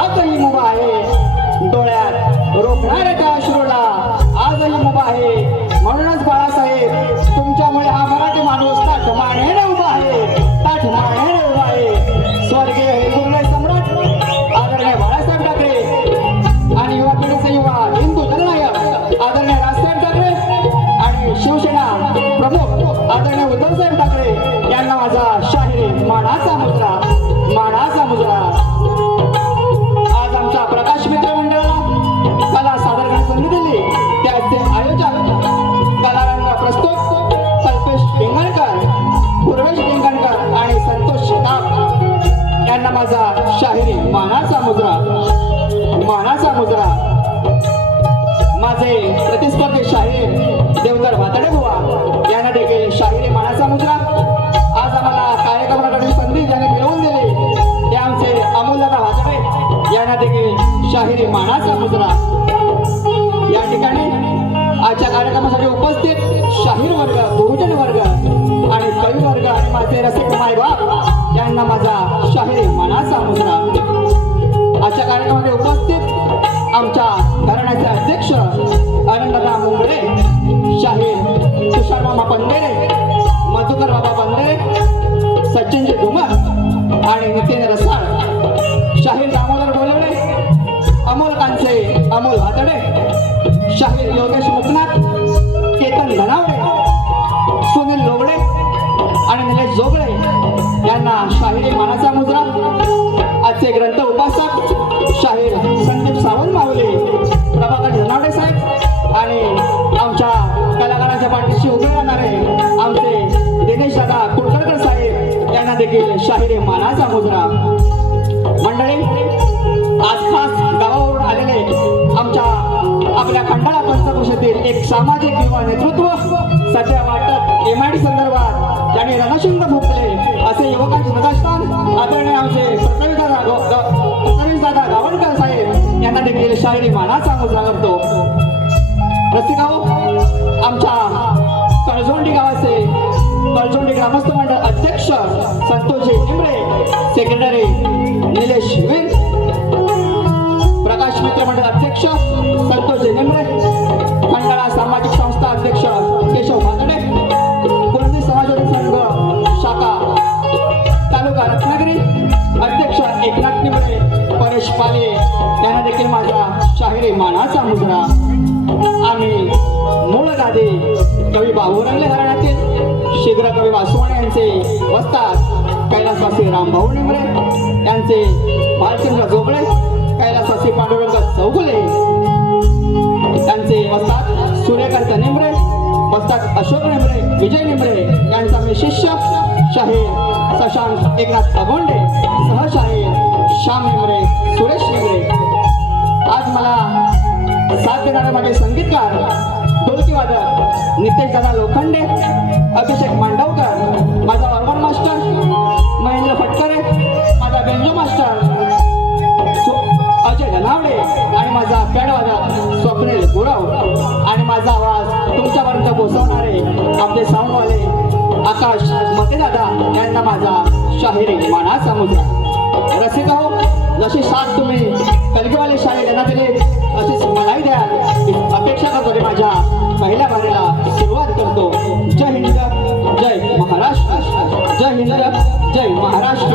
आजही मुभा आहे. डोळ्यात रोखणाऱ्या त्या अश्रूला. आजही मुभा आहे. म्हणूनच बाळासाहेब तुमच्यामुळे हा मराठी माणूस ताठमानेने उभा आहे. ताठमानेने उभा आहे. स्वर्गीय हिंदुलय सम्राट आदरणीय बाळासाहेब ठाकरे आणि युवा पिढीचे युवा हिंदू जननायक आदरणीय राजसाहेब ठाकरे आणि शिवसेना प्रमुख आदरणीय उद्धवसाहेब माझे प्रतिस्पर्धी शाहीर देवकर भातडे बुवा यांना देखील शाहिरी मानाचा मुद्रा. आज आम्हाला कार्यक्रमाकडे संधी ज्याने मिळवून दिली ते आमचे अमोलदादा भातडे यांना देखील शाहिरी मानाचा मुद्रा. या ठिकाणी आजच्या कार्यक्रमासाठी उपस्थित शाहीर वर्ग बहुजन वर्ग आणि कवी वर्ग आणि माझे रसिक मायबाप यांना माझा शाहिरी मानाचा मुद्रा. आजच्या कार्यक्रमामध्ये उपस्थित शाहीर योगेश मुकनाथ केतन धनावडे सुनील लोगडे आणि निलेश जोगळे यांना शाहिरी मानाचा मुद्रा आजचे ग्रंथ उपासक शाहीर संदीप सावंत माहुले प्रभाकर धनावडे साहेब आणि आमच्या कलाकारांच्या पाठीशी उभे राहणारे आमचे दिनेश दादा कुलकर्णकर साहेब यांना देखील शाहिरी मानाचा मुद्रा पंचकृषीतील एक सामाजिक किंवा नेतृत्व सध्या वाटत एम आय डी संदर्भात त्यांनी रणशिंग फुकले असे युवकांचे निदर्शन आदरणीय आमचे प्रथमेशदादा गावणकर साहेब यांना देखील शाहिरी मानाचा मुद्रा करतो रसिकाओ आमच्या कळजोंडी गावाचे कळजोंडी ग्रामस्थ मंडळ अध्यक्ष संतोषजी इंबळे सेक्रेटरी परेश पाले यांना देखील माझा शाहिरी मानाचा मुद्रा. आणि मूळ दादे कवी बाबुरंगले घराण्यातील शीघ्र कवी वासवाणे यांचे वस्तात कैलासवासी रामभाऊ निमरे यांचे भालचंद्र जोगळे कैलासवासी पांडुरंग चौगुले त्यांचे वस्तात सूर्यकांत निमरे वस्तात अशोक निमरे विजय निमरे यांचा मी शिष्य शाहीर शशांक एकनाथ अगोंडे सहशाहीर श्याम निमरे सुरेश निमरे. आज मला साथ देणारे माझे संगीतकार ढोलकी वादक नितेश दादा लोखंडे अभिषेक मांडवकर माझा ऑर्गन मास्टर महेंद्र फटकरे माझा बेंजो मास्टर सु- अजय धनावडे आणि माझा पॅडवादक स्वप्नील गुरव. आणि माझा आवाज तुमच्यापर्यंत पोहोचवणारे आपले साऊंडवाले आकाश मतेदादा यांना माझा शाहिरी मानाचा मुद्रा. रसिक हो जशी साथ तुम्ही. कलगीवाले शाळेत यांना दिले अशीच मलाही द्या. अपेक्षा करतो रे माझ्या पहिल्या बारीला सुरुवात करतो. जय हिंद जय महाराष्ट्र. जय हिंद जय महाराष्ट्र.